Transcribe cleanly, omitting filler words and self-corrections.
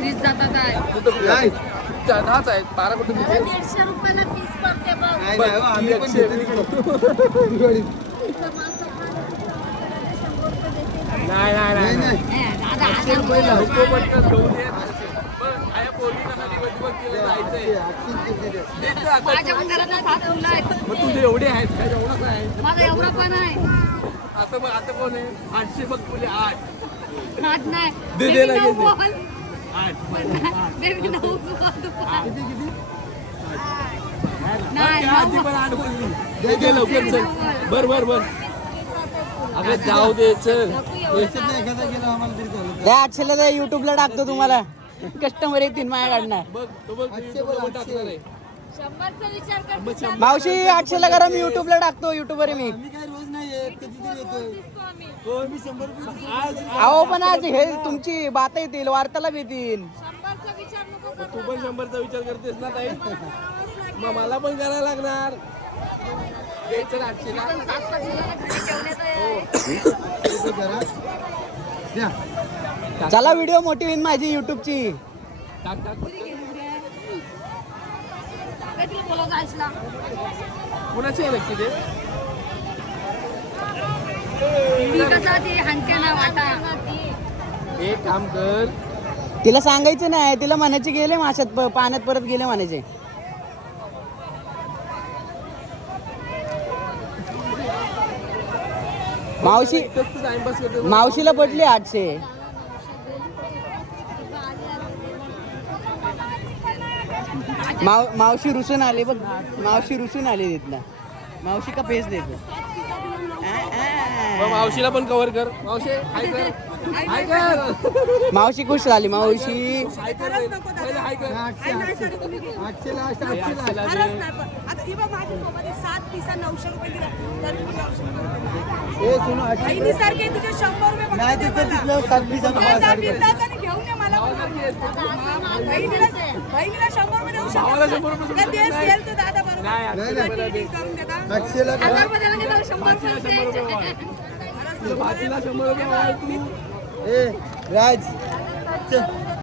वीस जातात आहे. तू तर नाही दहाच आहेत 12 कुठे दिले? 150 रुपयाला पीस पडते बघ. नाही नाही हो, आम्ही पण 100. दिवाळीत. नाही नाही नाही नाही नाही दादा ₹100 लवकर पटकन घेऊन ये. पण आया पोलिसांना दिवसभर तिला जायचंय. देत जा आता. माझ्या पण घरात 7 मुलं आहेत. मग तुझे एवढे आहेत काय एवढंच आहे माझा एवढा पण आहे. आता बघ आता कोण आहे 800 बघ तुले 8 नाद नाही. दे Baby ना, नऊ दे. बोल. 8 Baby नऊ बोल. किती किती नाही, आधी नऊ पण 8 बोलली दे लवकर चल बर अगं जाऊ दे चल पैशात नाही एखादा गेला आम्हाला तरी चालत. त्या 800ला त्या युट्यूबला टाकतो तुम्हाला कस्टमर येतील माझ्याकडनं. बघ तो बघ YouTube वर टाकणार आहे 100चा विचार कर. मग 100. मावशी 800ला करा मी युट्यूबला टाकतो युट्यूबर आहे मी. आम्ही काय रोज नाही येत कधीतरी येतोय. दिसतो आम्ही. मी 100 रुपये देतो. आज अहो पण आज हे तुमची बाता येतील वार्तालाप येतील. 100चा विचार नको तू करू. पण 100चा विचार करतेस ना ताई करावाच लागेल. मग मला पण करायला लागणार दे चल 800 ला पण 7-7 मुलांना घरी ठेवण्यात आहे. देतो जरा. द्या. चला व्हिडिओ मोठी होईल माझी युट्यूबची. टाक काय तुला बोलावं आईसला? कुणाची आहे नक्की ते ती कसा ती हंक्याला वाटा. एक काम कर तिला सांगायचं नाही तिला म्हणायचे गेले माशात पाण्यात परत गेले म्हणायचे. मावशी टाइमपास करते मावशीला पडले 800. मावशी रुसून आली बघ मावशी रुसून आली तिथला. मावशी का फेस देतो. मग मावशीला पण कव्हर कर मावशी हाय कर हाय कर मावशी खुश झाली मावशी. हाय कर पहिले हाय कर 800 ला 800 ला 800 ला. खरंच नाही पण आता इबा माझ्यासोबत आहे, 7 पिसा 900 रुपये दिला तर तुम्ही 900 रुपये. ए सुनो 800. बहिणीसारखे तुझे 100 रुपये फक्त नाही दे तिथं मला. तिथलं 7 पिसा नाही, जा साडी बिनधास्त आणि घेऊन ये मला पण. बहिणीला 100 रुपये देऊ भावाला शकत 100 रुपये का? देस देईल तू दादा बरोबर. नाही, नाही, तुला नाही. टीटी करून देता. 800 ला करा. 1000 रुपये द्यायला गेलं 100 रुपये भाजीला 100 रुपये वाढ तू ए राज चल.